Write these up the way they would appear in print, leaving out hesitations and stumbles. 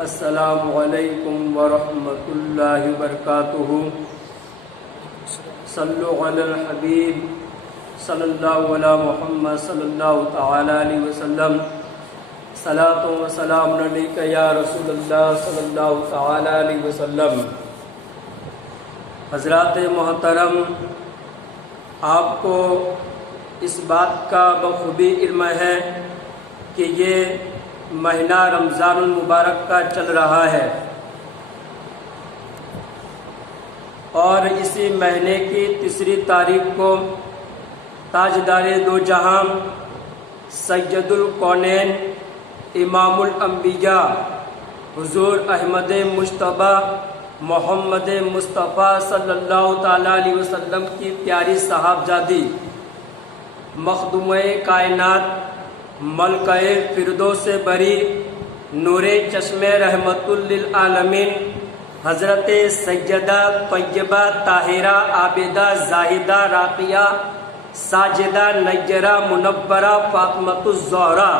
السلام علیکم ورحمۃ اللہ وبرکاتہ۔ صلو علی الحبیب صلی اللہ علی محمد صلی اللہ تعالی علیہ وسلم۔ صلاۃ و سلام علیک یا رسول اللہ صلی اللہ تعالی علیہ وسلم۔ حضرات محترم، آپ کو اس بات کا بخوبی علم ہے کہ یہ مہینہ رمضان المبارک کا چل رہا ہے، اور اسی مہینے کی 3 تاریخ کو تاجدار دو جہاں سید الکونین امام الانبیاء حضور احمد مجتبی محمد مصطفیٰ صلی اللہ تعالیٰ علیہ وسلم کی پیاری صاحبزادی مخدومہ کائنات ملکہ فردوس بری نور چشم رحمت للعالمین حضرت سیدہ طیبہ طاہرہ عابدہ زاہدہ راقیہ ساجدہ نیرہ منورہ فاطمۃ الزہرا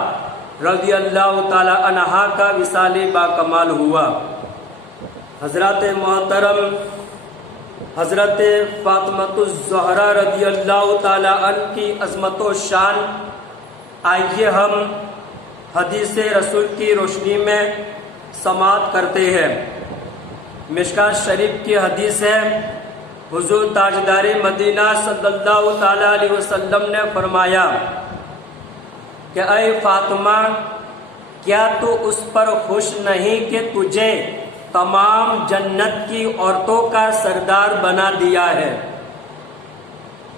رضی اللہ تعالی عنہا کا وصال باکمال ہوا۔ حضرات محترم، حضرت فاطمۃ الزہرا رضی اللہ تعالی عنہ کی عظمت و شان آئیے ہم حدیث رسول کی روشنی میں سماعت کرتے ہیں۔ مشکوٰۃ شریف کی حدیث ہے، حضور تاجدار مدینہ صلی اللہ تعالی علیہ وسلم نے فرمایا کہ اے فاطمہ، کیا تو اس پر خوش نہیں کہ تجھے تمام جنت کی عورتوں کا سردار بنا دیا ہے؟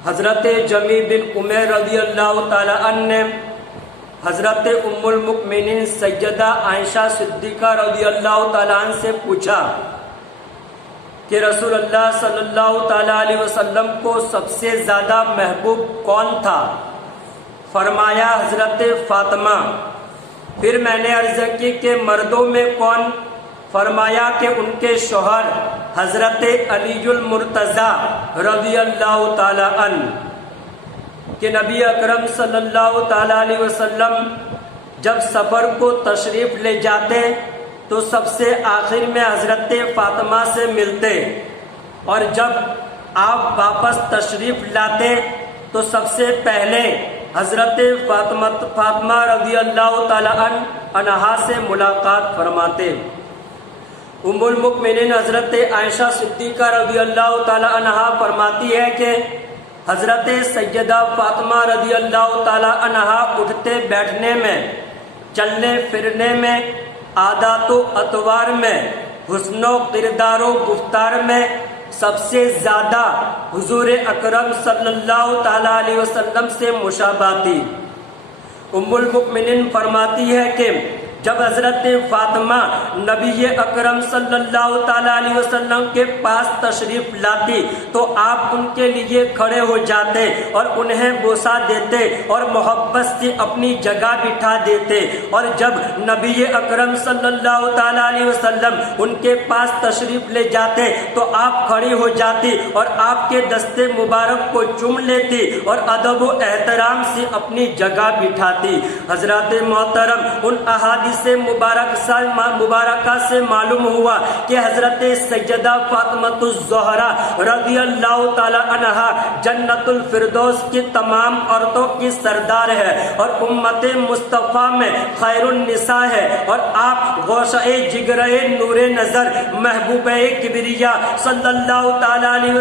حضرت جمی بن عمیر رضی اللہ تعالی عنہ نے حضرت ام المؤمنین سیدہ عائشہ صدیقہ رضی اللہ تعالی عنہ سے پوچھا کہ رسول اللہ صلی اللہ تعالی علیہ وسلم کو سب سے زیادہ محبوب کون تھا؟ فرمایا حضرت فاطمہ۔ پھر میں نے عرض کی کہ مردوں میں کون؟ فرمایا کہ ان کے شوہر حضرت علی المرتضیٰ رضی اللہ تعالی عنہ۔ کہ نبی اکرم صلی اللہ تعالی علیہ وسلم جب سفر کو تشریف لے جاتے تو سب سے آخر میں حضرت فاطمہ سے ملتے، اور جب آپ واپس تشریف لاتے تو سب سے پہلے حضرت فاطمہ رضی اللہ تعالی عنہا سے ملاقات فرماتے۔ ام المؤمنین حضرت عائشہ صدیقہ رضی اللہ تعالی عنہا فرماتی ہے کہ حضرت سیدہ فاطمہ رضی اللہ تعالی عنہا اٹھتے بیٹھنے میں، چلنے پھرنے میں، عادات و اطوار میں، حسن و کردار و گفتار میں سب سے زیادہ حضور اکرم صلی اللہ تعالی علیہ وسلم سے مشابہ تھی۔ ام المؤمنین فرماتی ہے کہ جب حضرت فاطمہ نبی اکرم صلی اللہ تعالی علیہ وسلم کے پاس تشریف لاتی تو آپ ان کے لیے کھڑے ہو جاتے اور انہیں بوسہ دیتے اور محبت سے اپنی جگہ بٹھا دیتے، اور جب نبی اکرم صلی اللہ تعالی علیہ وسلم ان کے پاس تشریف لے جاتے تو آپ کھڑی ہو جاتی اور آپ کے دستے مبارک کو چوم لیتی اور ادب و احترام سے اپنی جگہ بٹھاتی۔ حضرات محترم، ان احادیث سے مبارکہ سے معلوم ہوا کہ حضرت سیدہ فاطمۃ الزہرا رضی اللہ تعالی عنہا جنت الفردوس کی تمام عورتوں کی سردار ہے اور امت مصطفیٰ میں خیر النساء ہے، اور آپ غوثہ جگرِ نور نظر محبوبہ کبریا صلی اللہ تعالی علیہ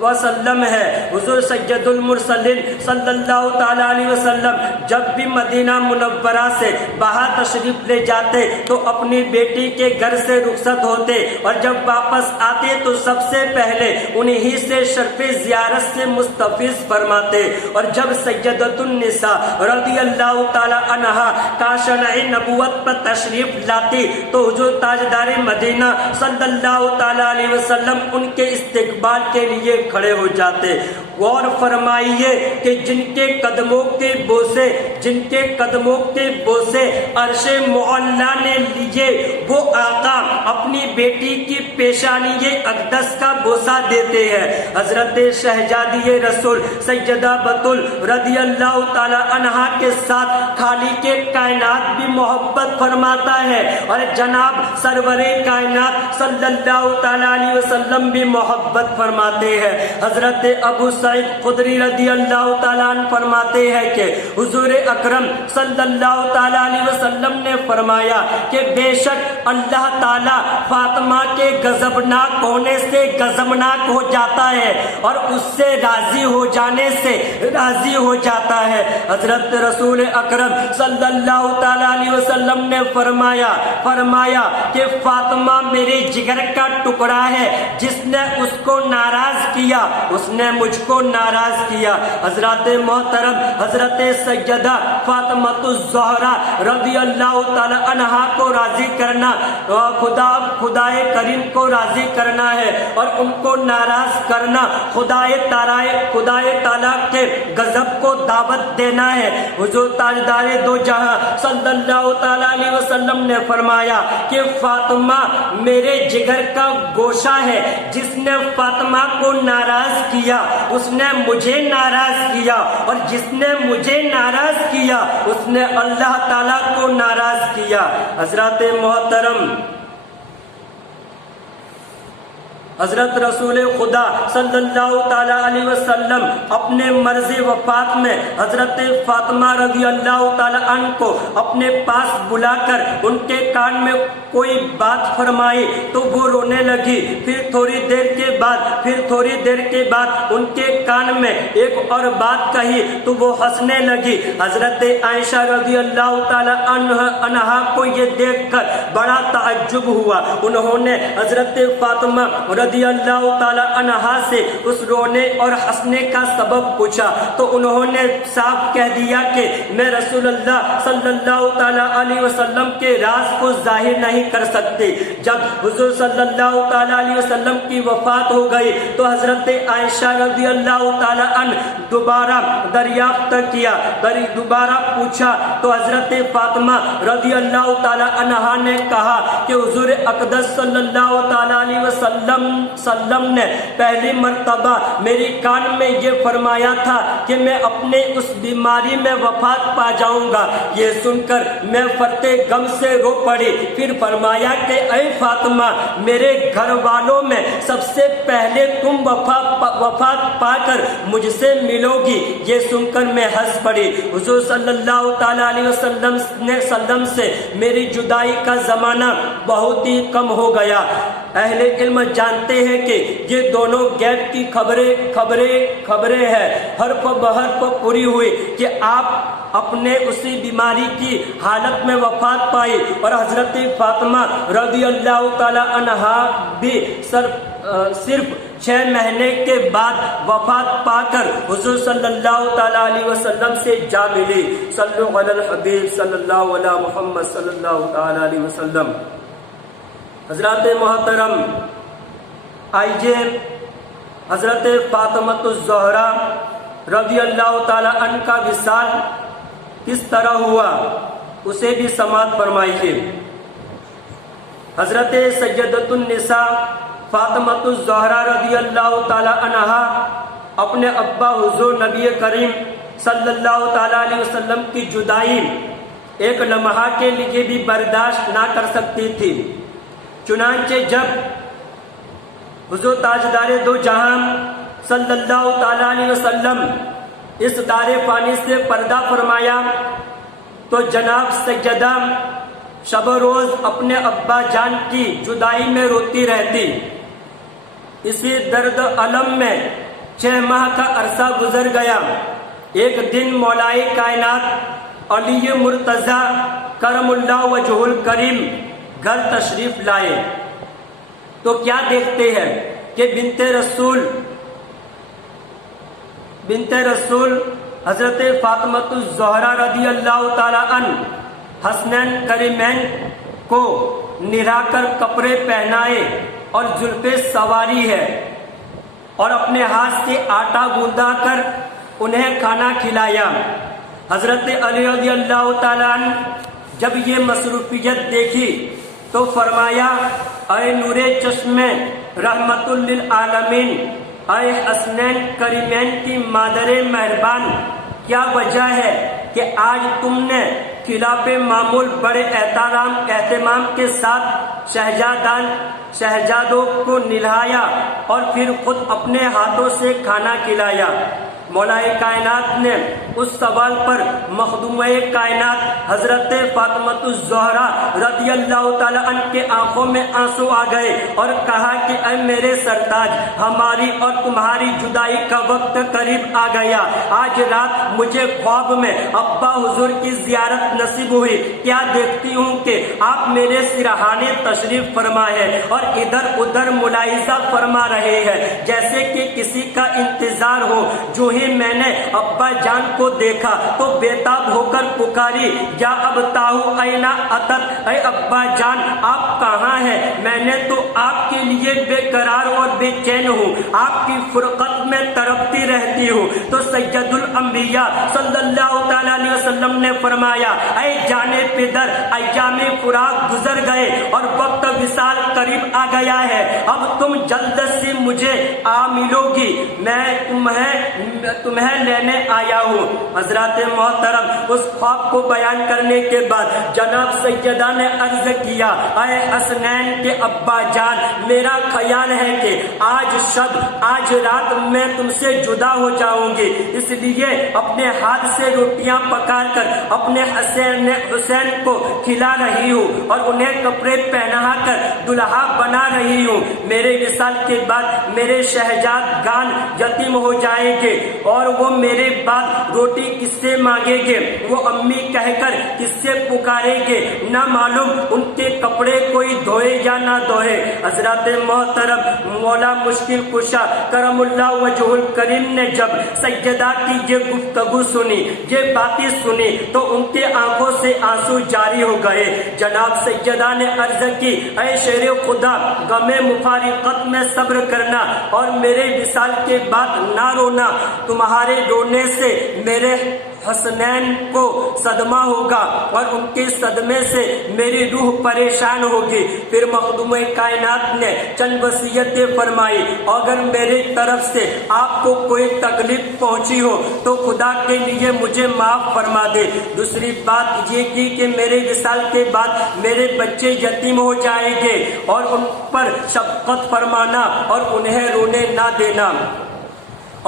وسلم ہے۔ حضور سید المرسلین صلی اللہ تعالی علیہ وسلم جب بھی مدینہ منورہ سے باہر تشریف لے جاتے تو اپنی بیٹی کے گھر سے رخصت ہوتے، اور جب واپس آتے تو سب سے پہلے انہی سے شرف زیارت سے مستفیض فرماتے، اور جب سیدۃ النساء رضی اللہ تعالی عنہا کاشانہ نبوت پر تشریف لاتی تو حضور تاجدار مدینہ صلی اللہ تعالی علیہ وسلم ان کے استقبال کے لیے کھڑے ہو جاتے۔ غور فرمائیے کہ جن کے قدموں کے بوسے جن کے قدموں کے بوسے عرش معلا نے لیے، وہ آقا اپنی بیٹی کی پیشانی اقدس کا بوسہ دیتے ہیں۔ حضرت شہزادی رسول سیدہ بتول رضی اللہ تعالی عنہا کے ساتھ خالق کائنات بھی محبت فرماتا ہے، اور جناب سرور کائنات صلی اللہ تعالی علیہ وسلم بھی محبت فرماتے ہیں۔ حضرت ابو سعید خدری رضی اللہ تعالیٰ عنہ فرماتے ہیں کہ حضور اکرم صلی اللہ تعالیٰ علیہ وسلم نے فرمایا کہ بے شک اللہ تعالیٰ فاطمہ کے غضبناک ہونے سے غضبناک ہو جاتا ہے اور اس سے راضی ہو جانے سے راضی ہو جاتا ہے۔ حضرت رسول اکرم صلی اللہ تعالیٰ علیہ وسلم نے فرمایا کہ فاطمہ میرے جگر کا ٹکڑا ہے، جس نے اس کو ناراض کیا اس نے مجھ کو ناراض کیا۔ حضرت محترم حضرت سیدہ فاطمہ الزہرا رضی اللہ تعالی عنہا کو راضی کرنا خدائے کریم کو راضی کرنا ہے، اور ان کو ناراض کرنا خدائے تعالیٰ کے غضب کو دعوت دینا ہے۔ حضور تاجدار دو جہاں صلی اللہ تعالی علیہ وسلم نے فرمایا کہ فاطمہ میرے جگر کا گوشہ ہے، جس نے فاطمہ کو ناراض کیا اس نے مجھے ناراض کیا، اور جس نے مجھے ناراض کیا اس نے اللہ تعالیٰ کو ناراض کیا۔ حضرت محترم حضرت رسول خدا صلی اللہ تعالی علیہ وسلم اپنے مرض وفات میں حضرت فاطمہ رضی اللہ تعالی عنہ کو اپنے پاس بلا کر ان کے کان میں کوئی بات فرمائی تو وہ رونے لگی، پھر تھوڑی دیر کے بعد ان کے کان میں ایک اور بات کہی تو وہ ہنسنے لگی۔ حضرت عائشہ رضی اللہ تعالی عنہا کو یہ دیکھ کر بڑا تعجب ہوا۔ انہوں نے حضرت فاطمہ رضی اللہ تعالی عنہا سے اس رونے اور ہنسنے کا سبب پوچھا تو انہوں نے صاف کہہ دیا کہ میں رسول اللہ صلی اللہ تعالی علیہ وسلم کے راز کو ظاہر نہیں کر سکتے۔ جب حضور صلی اللہ تعالی علیہ وسلم کی وفات ہو گئی تو حضرت عائشہ رضی اللہ تعالی عنہ دوبارہ دریافت کیا، دوبارہ پوچھا تو حضرت فاطمہ رضی اللہ تعالی عنہا نے کہا کہ حضور اقدس صلی اللہ تعالی علیہ وسلم نے پہلی مرتبہ میری کان میں یہ فرمایا تھا کہ میں اپنے اس بیماری میں وفات پا جاؤں گا۔ یہ سن کر میں فرتے غم سے رو پڑی، پھر فرمایا کہ اے فاطمہ میرے گھر والوں میں سب سے پہلے تم وفات پا کر مجھ سے ملو گی۔ یہ سن کر میں ہنس پڑی۔ حضور صلی اللہ تعالی علیہ وسلم سے میری جدائی کا زمانہ بہت ہی کم ہو گیا۔ اہل علم جانتے ہیں کہ یہ دونوں غیب کی خبریں ہیں، حرف بحرف پوری ہوئی کہ آپ اپنے اسی بیماری کی حالت میں وفات پائی، اور حضرت فاطمہ رضی اللہ تعالی عنہا بھی صرف 6 مہینے کے بعد وفات پا کر حضور صلی اللہ تعالی علیہ وسلم سے جا ملی۔ صلو علی الحبیب صلی اللہ علی محمد صلی اللہ تعالی علیہ وسلم۔ حضرات محترم، آئیے حضرت فاطمہ الزہرا رضی اللہ تعالی عنہ کا وصال کس طرح ہوا اسے بھی سماعت فرمائیے۔ حضرت سیدۃ النساء فاطمہ الزہرا رضی اللہ تعالی عنہا اپنے ابا حضور نبی کریم صلی اللہ تعالی علیہ وسلم کی جدائی ایک لمحہ کے لیے بھی برداشت نہ کر سکتی تھی۔ چنانچہ جب حضور تاجدار دو جہاں صلی اللہ تعالی علیہ وسلم اس دار فانی سے پردہ فرمایا تو جناب سیدہ شب و روز اپنے ابا جان کی جدائی میں روتی رہتی۔ اسی درد علم میں 6 ماہ کا عرصہ گزر گیا۔ ایک دن مولائے کائنات علی مرتضی کرم اللہ وجہ الکریم گھر تشریف لائے تو کیا دیکھتے ہیں کہ بنت رسول حضرت فاطمہ الزہرا رضی اللہ تعالی عنہ حسنین کریمین کو نہا کر کپڑے پہنائے اور زلفیں سواری ہے، اور اپنے ہاتھ سے آٹا گوندا کر انہیں کھانا کھلایا۔ حضرت علی رضی اللہ تعالیٰ عنہ جب یہ مصروفیت دیکھی تو فرمایا اے نور چشم رحمت للعالمین، اے حسنین کریمین کی مادر مہربان، کیا وجہ ہے کہ آج تم نے خلاف معمول بڑے اہتمام کے ساتھ شہزادوں کو نہلایا اور پھر خود اپنے ہاتھوں سے کھانا کھلایا؟ مولا کائنات نے اس سوال پر مخدومہ کائنات حضرت فاطمہ الزہرا رضی اللہ تعالیٰ عنہ کے آنکھوں میں آنسو آ گئے اور کہا کہ اے میرے سرتاج، ہماری اور تمہاری جدائی کا وقت قریب آ گیا۔ آج رات مجھے خواب میں ابا حضور کی زیارت نصیب ہوئی، کیا دیکھتی ہوں کہ آپ میرے سرہانے تشریف فرما ہے اور ادھر ادھر ملاحظہ فرما رہے ہیں جیسے کہ کسی کا انتظار ہو۔ جو ہی میں نے ابا جان کو دیکھا تو بےتاب ہو کر پکاری، یا ابتاہو اینا اتت، اے ابا جان آپ کہاں ہیں؟ میں نے تو آپ کے لیے بے قرار اور بے چین ہوں، آپ کی فرقت میں تڑپتی رہتی ہوں۔ تو سید الانبیاء صلی اللہ تعالیٰ علیہ وسلم نے فرمایا اے جانے پدر، ایام فراق گزر گئے اور وقت وصال قریب آ گیا ہے، اب تم جلد سے مجھے آ ملو گی، میں تمہیں لینے آیا ہوں۔ حضرات محترم اس خواب کو بیان کرنے کے بعد جناب سیدہ نے عرض کیا اے حسنین کے ابا جان، میرا خیال ہے کہ آج رات میں تم سے جدا ہو جاؤں گی، اس لیے اپنے ہاتھ سے روٹیاں پکا کر اپنے حسین کو کھلا رہی ہوں اور انہیں کپڑے پہنا کر دلہا بنا رہی ہوں۔ میرے وصال کے بعد میرے شہزاد گان یتیم ہو جائیں گے اور وہ میرے بعد روٹی کس سے مانگیں گے، وہ امی کہہ کر کس سے پکاریں گے، نہ معلوم ان کے کپڑے کوئی دھوئے یا نہ دھوئے۔ حضرات محترم مولا مشکل کشا کرم اللہ وجہ الکریم نے جب سیدہ کی یہ گفتگو سنی، یہ باتیں سنی، تو ان کے آنکھوں سے آنسو جاری ہو گئے۔ جناب سیدہ نے عرض کی اے شیر خدا، غم مفارقت میں صبر کرنا اور میرے وصال کے بعد نہ رونا، تمہارے رونے سے میرے حسنین کو صدمہ ہوگا اور ان کے صدمے سے میری روح پریشان ہوگی۔ پھر مخدوم کائنات نے چند وصیتیں فرمائی، اگر میری طرف سے آپ کو کوئی تکلیف پہنچی ہو تو خدا کے لیے مجھے معاف فرما دے۔ دوسری بات یہ کی کہ میرے وصال کے بعد میرے بچے یتیم ہو جائیں گے اور ان پر شفقت فرمانا اور انہیں رونے نہ دینا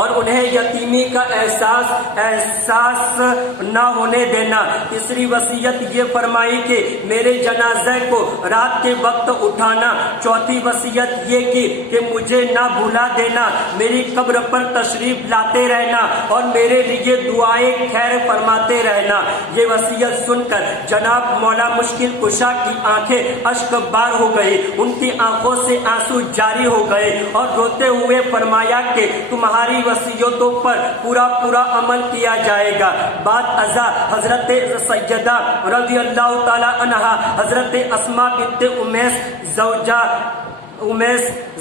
اور انہیں یتیمی کا احساس نہ ہونے دینا۔ تیسری وصیت یہ فرمائی کہ میرے جنازے کو رات کے وقت اٹھانا۔ چوتھی وصیت یہ کی کہ مجھے نہ بھولا دینا، میری قبر پر تشریف لاتے رہنا اور میرے لیے دعائیں خیر فرماتے رہنا۔ یہ وصیت سن کر جناب مولا مشکل کشا کی آنکھیں اشک بار ہو گئی، ان کی آنکھوں سے آنسو جاری ہو گئے اور روتے ہوئے فرمایا کہ تمہاری وصیتوں پر پورا عمل کیا جائے گا۔ بعد ازاں حضرت سیدہ رضی اللہ تعالی عنہا حضرت اسماء بنت امیس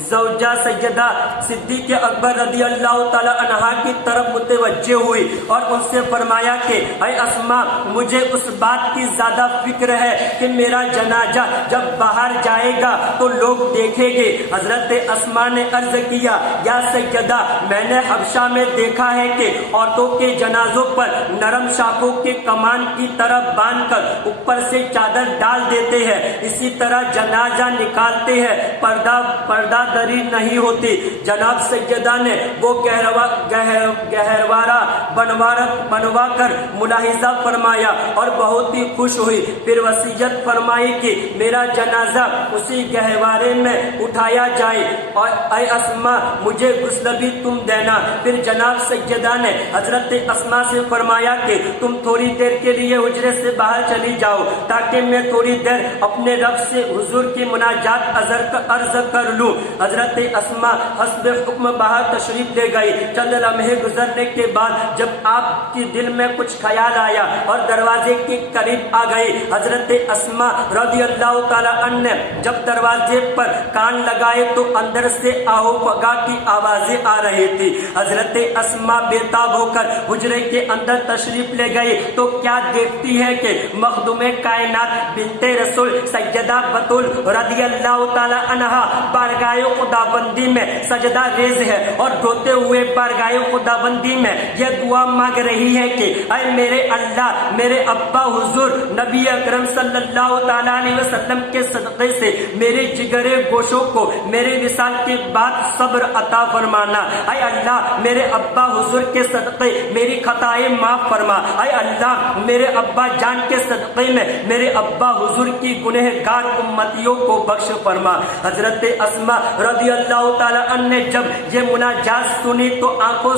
زوجہ سیدہ صدیق اکبر رضی اللہ تعالی عنہا کی طرف متوجہ ہوئی اور ان سے فرمایا کہ اے اسماء، مجھے اس بات کی زیادہ فکر ہے کہ میرا جنازہ جب باہر جائے گا تو لوگ دیکھیں گے۔ حضرت اسماء نے عرض کیا یا سیدہ، میں نے حبشہ میں دیکھا ہے کہ عورتوں کے جنازوں پر نرم شاخوں کے کمان کی طرح باندھ کر اوپر سے چادر ڈال دیتے ہیں، اسی طرح جنازہ نکالتے ہیں، پردہ دری نہیں ہوتی۔ جناب سیدہ نے وہ گہوارہ بنوا کر ملاحظہ فرمایا اور بہت ہی خوش ہوئی۔ پھر وصیت فرمائی کہ میرا جنازہ اسی گہوارے میں اٹھایا جائے اور اے اسماء، مجھے غسل بھی تم دینا۔ پھر جناب سیدہ نے حضرت اسماء سے فرمایا کہ تم تھوڑی دیر کے لیے حجرے سے باہر چلی جاؤ تاکہ میں تھوڑی دیر اپنے رب سے حضور کی مناجات عرض کر لوں۔ حضرت اسما حسب حکم باہر تشریف لے گئی۔ چند لمحے گزرنے کے بعد جب آپ کے دل میں کچھ خیال آیا اور دروازے کے قریب آ گئی، حضرت اسما رضی اللہ تعالیٰ عنہ نے جب دروازے پر کان لگائے تو اندر سے آہو فغاں کی آوازیں آ رہی تھی۔ حضرت اسما بےتاب ہو کر حجرے کے اندر تشریف لے گئی تو کیا دیکھتی ہے کہ مخدوم کائنات بنت رسول سیدہ بطول رضی اللہ تعالیٰ عنہ بارگاہ خداوندی میں سجدہ ریز ہے اور روتے ہوئے بارگاہ خداوندی میں یہ دعا مانگ رہی ہے کہ اے میرے اللہ، میرے ابا حضور نبی اکرم صلی اللہ تعالیٰ علیہ وسلم کے صدقے سے میرے جگرے گوشوں کو میرے وصال کے بعد صبر عطا فرمانا۔ اے اللہ، میرے ابا حضور کے صدقے میری خطائیں معاف فرما۔ اے اللہ، میرے ابا جان کے صدقے میں میرے ابا حضور کی گنہگار امتیوں کو بخش فرما۔ حضرت اسما رضی اللہ تعالیٰ عنہ نے جب یہ مناجات سنی تو آنکھوں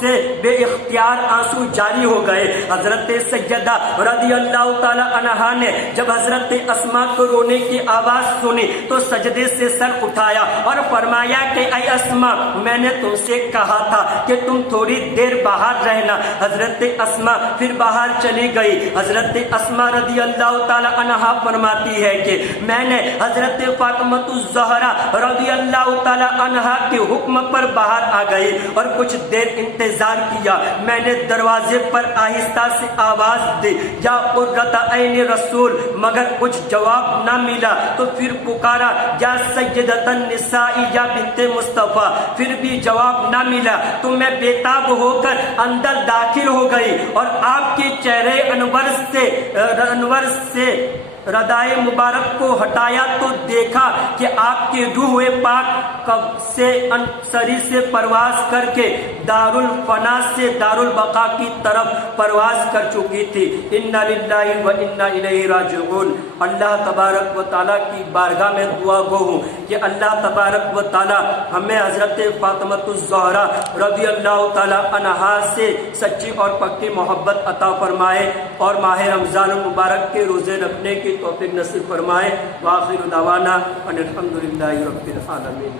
سے بے اختیار آنسو جاری ہو گئے۔ حضرت سیدہ رضی اللہ تعالیٰ عنہ نے جب حضرت اسما کو رونے کی آواز سنی تو سجدے سے سر اٹھایا اور فرمایا کہ اے اسما، میں نے تم سے کہا تھا کہ تم تھوڑی دیر باہر رہنا۔ حضرت اسما پھر باہر چلی گئی۔ حضرت اسما رضی اللہ تعالیٰ عنہ فرماتی ہے کہ میں نے حضرت فاطمہ الزہرا رضی اللہ تعالیٰ عنہ کے حکم پر باہر آ گئی اور کچھ دیر انتظار کیا۔ میں نے دروازے پر آہستہ سے آواز دی، یا قرۃ عین رسول، مگر کچھ جواب نہ ملا تو پھر پکارا، یا سیدۃ النساء یا بنت مصطفیٰ، پھر بھی جواب نہ ملا تو میں بےتاب ہو کر اندر داخل ہو گئی اور آپ کے چہرے انور سے ردائے مبارک کو ہٹایا تو دیکھا کہ آپ کی روح پاک کب سے انصری سے پرواز کر کے دارالفنا سے دارالبقا کی طرف پرواز کر چکی تھی۔ انا للہ و انا الیہ راجعون۔ اللہ تبارک و تعالیٰ کی بارگاہ میں دعا گو ہوں کہ اللہ تبارک و تعالیٰ ہمیں حضرت فاطمہ الزہرا رضی اللہ تعالیٰ عنہا سے سچی اور پکی محبت عطا فرمائے اور ماہ رمضان المبارک کے روزے رکھنے کی توفیق نصیب فرمائے۔ وآخر دعوانا ان الحمد للہ رب العالمین۔